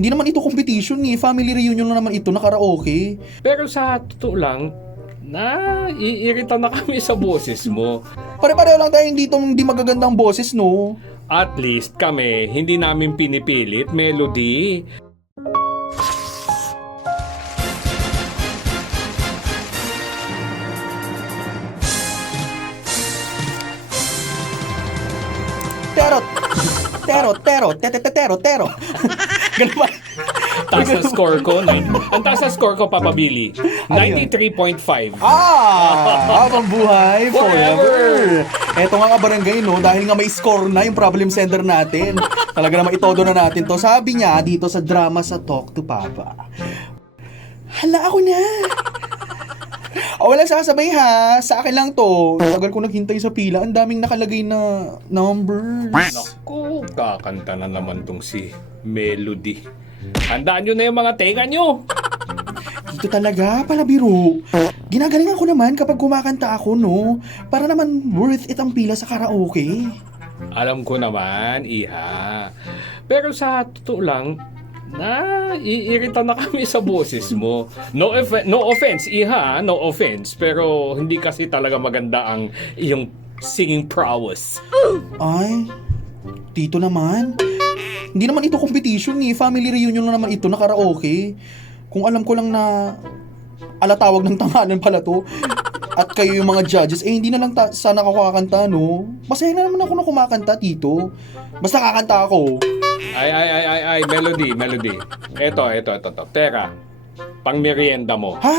Hindi naman ito competition eh. Family reunion lang naman ito na karaoke. Pero sa totoo lang, naiirita na kami sa boses mo. Pare-pareho lang tayong dito hindi magagandang boses, no? At least kami, hindi namin pinipilit, Melody. Tero. Ganun ba? Taas na score ko, ang taas na score ko, Papa Billy, 93.5. Habang buhay forever. Eto nga barangay, no? Dahil nga may score na yung problem sender natin. Talaga naman itodo na natin to. Sabi niya dito sa drama sa Talk to Papa. Hala, ako na. Walang sasabay ha. Sa akin lang to. Tagal ko naghintay sa pila. Ang daming nakalagay na numbers. Naku, kakanta na naman tong si Melody. Handaan nyo na yung mga tenga nyo. Dito talaga, palabiro. Ginagalingan ko naman kapag kumakanta ako, no? Para naman worth it ang pila sa karaoke. Alam ko naman, Iha. Pero sa totoo lang, naiirita na kami sa boses mo. No offense, Iha, no offense. Pero hindi kasi talaga maganda ang iyong singing prowess. Ay, tito naman. Hindi naman ito competition eh. Family reunion lang naman ito na karaoke. Kung alam ko lang na alatawag ng tangalan pala to. At kayo yung mga judges, hindi na lang sana ako kakanta, no? Masaya na naman ako na kumakanta, tito. Basta kakanta ako. Ay, Melody. Eto. Teka, pang merienda mo. Ha?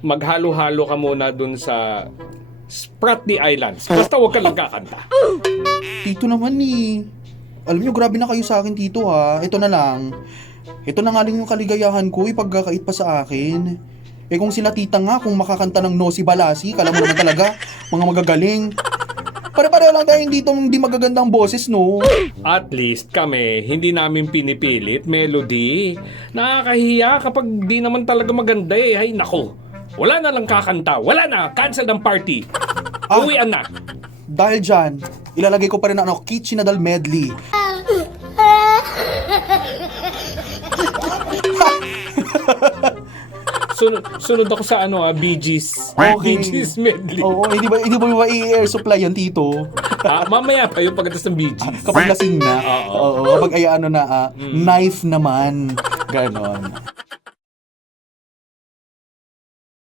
Maghalo-halo ka muna dun sa Spratly Islands. Basta huwag ka lang kakanta. Tito naman eh. Alam nyo, grabe na kayo sa akin, tito ha. Ito na lang. Ito na nga lang yung kaligayahan ko, ipagkakait pa sa akin. Eh kung sila tita nga, kung makakanta ng Nosy Balasi, kala mo naman talaga, mga magagaling. Pare-pareho lang tayong dito hindi magagandang boses, no? At least kami, hindi namin pinipilit, Melody. Nakakahiya kapag di naman talaga maganda eh. Ay, nako. Wala na lang kakanta. Wala na. Cancel ng party. Uwian na. Dahil dyan, ilalagay ko pa rin ang Kitchenadal medley. Sunod ako sa Bee Gees. Okay. Bee Gees medley. Oo, hindi ba i-air supply yan, tito? Mamaya pa yung pagdating ng Bee Gees. Kapag lasing na. Oo. Kapag knife naman. Ganon.